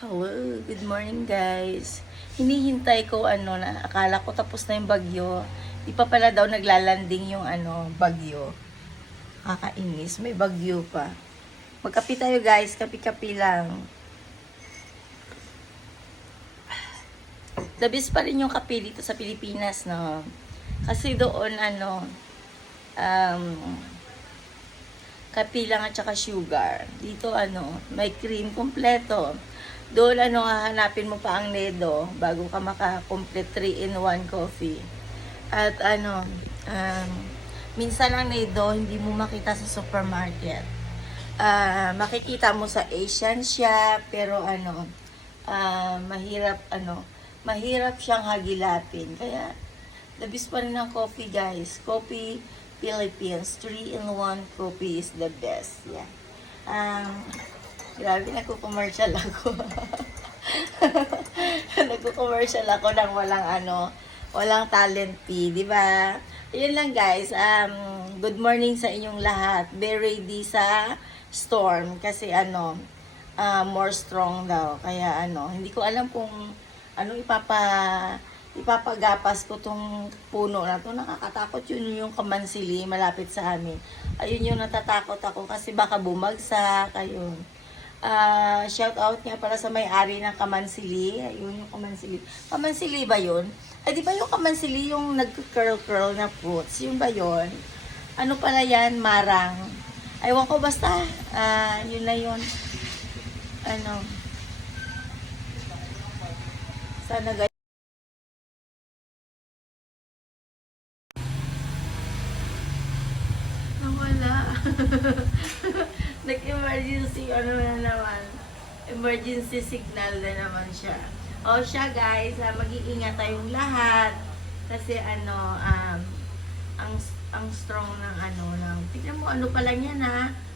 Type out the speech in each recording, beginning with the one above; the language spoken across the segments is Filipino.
Hello, good morning guys. Hinihintay ko na akala ko tapos na yung bagyo. Di pa pala daw naglalanding yung bagyo. Kakainis, may bagyo pa. Magkapi tayo guys, kapi-kapi lang. Labis pa rin yung kape dito sa Pilipinas, no? Kasi doon um, kape lang at saka sugar. Dito may cream kompleto. Doon hahanapin mo pa ang Nedo bago ka maka-complete 3-in-1 coffee. At minsan ang Nedo hindi mo makita sa supermarket. Makikita mo sa Asian shop pero mahirap siyang hagilapin. Kaya labis pa rin ang coffee guys. Coffee Philippines 3-in-1 coffee is the best. Yeah. Grabe, nagko-commercial ako. Nagko-commercial ako ng walang talent fee, di ba? Ayun lang guys. Good morning sa inyong lahat. Be ready sa storm kasi more strong daw. Kaya hindi ko alam kung ipapagapas ko tong puno na to. Nakakatakot yun yung kamansili malapit sa amin. Ayun yung natatakot ako kasi baka bumagsak. Ayun. Shout out nga para sa may-ari ng kamansili. Ayun yung kamansili. Kamansili ba yun? Ay di ba yung kamansili yung nag-curl na fruits? Yun ba yun? Ano pala yan? Marang. Aywan ko basta. Yun na yun. Sana guys. Nawala. Nag-emergency na naman. Emergency signal na naman siya. O siya guys, mag-iingat tayong lahat. Kasi ang strong ng tignan mo pa lang yan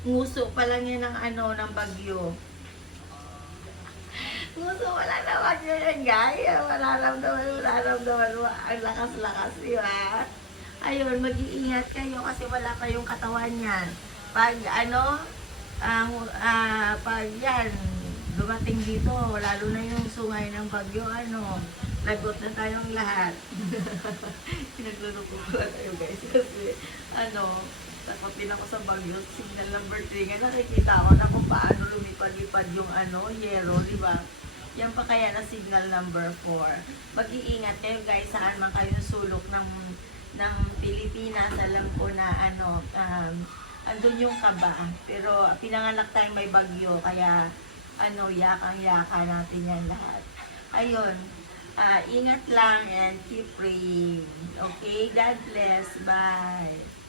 nguso pa lang yan ng bagyo. Nguso wala na bagyo yan guys. Mararamdaman mo ang lakas-lakas, di ba? Ayun, mag-iingat kayo kasi wala pa yung katawan yan. Pag pag yan, dumating dito, lalo na yung sungay ng bagyo, lagot na tayong lahat. Pinagluloko ko tayo guys kasi takot din ako sa bagyo. Signal number 3 nga nakikita ko na kung paano lumipad-lipad yung yero, di ba? Yan pa kaya na signal number 4. Mag-iingat kayo guys saan man kayo sulok ng Pilipinas. Alam ko na andun yung kaba. Pero pinanganak tayong may bagyo kaya yakang-yaka natin yan lahat. Ayun. Ingat lang and keep praying. Okay? God bless. Bye.